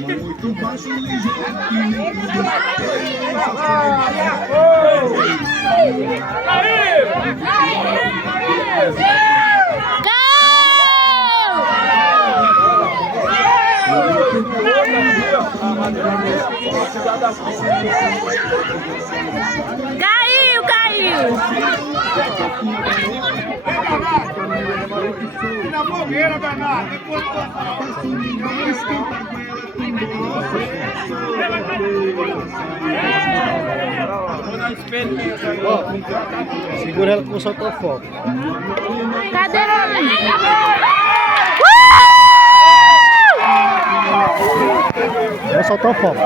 Muito baixo, ligeiro. Caiu, caiu. Na fogueira, danado. Segura ela com o soltar fogo. Cadê ele? Vou soltar o fogo.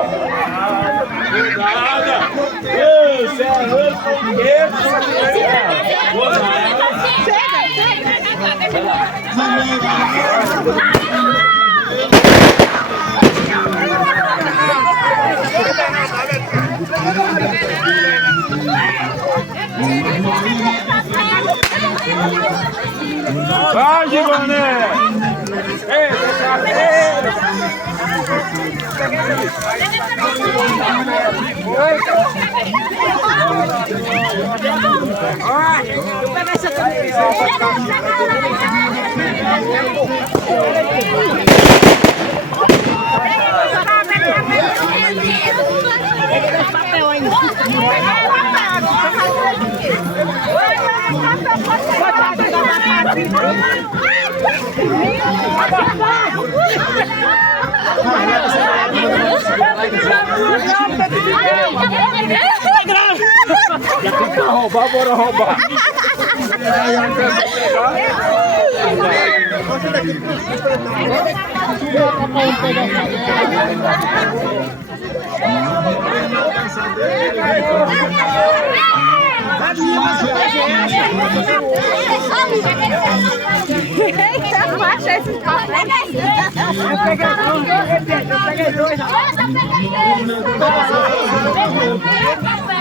Vai, Givané! Ei, roubar, bora roubar. Eita, baixa esse carro. Eu peguei dois.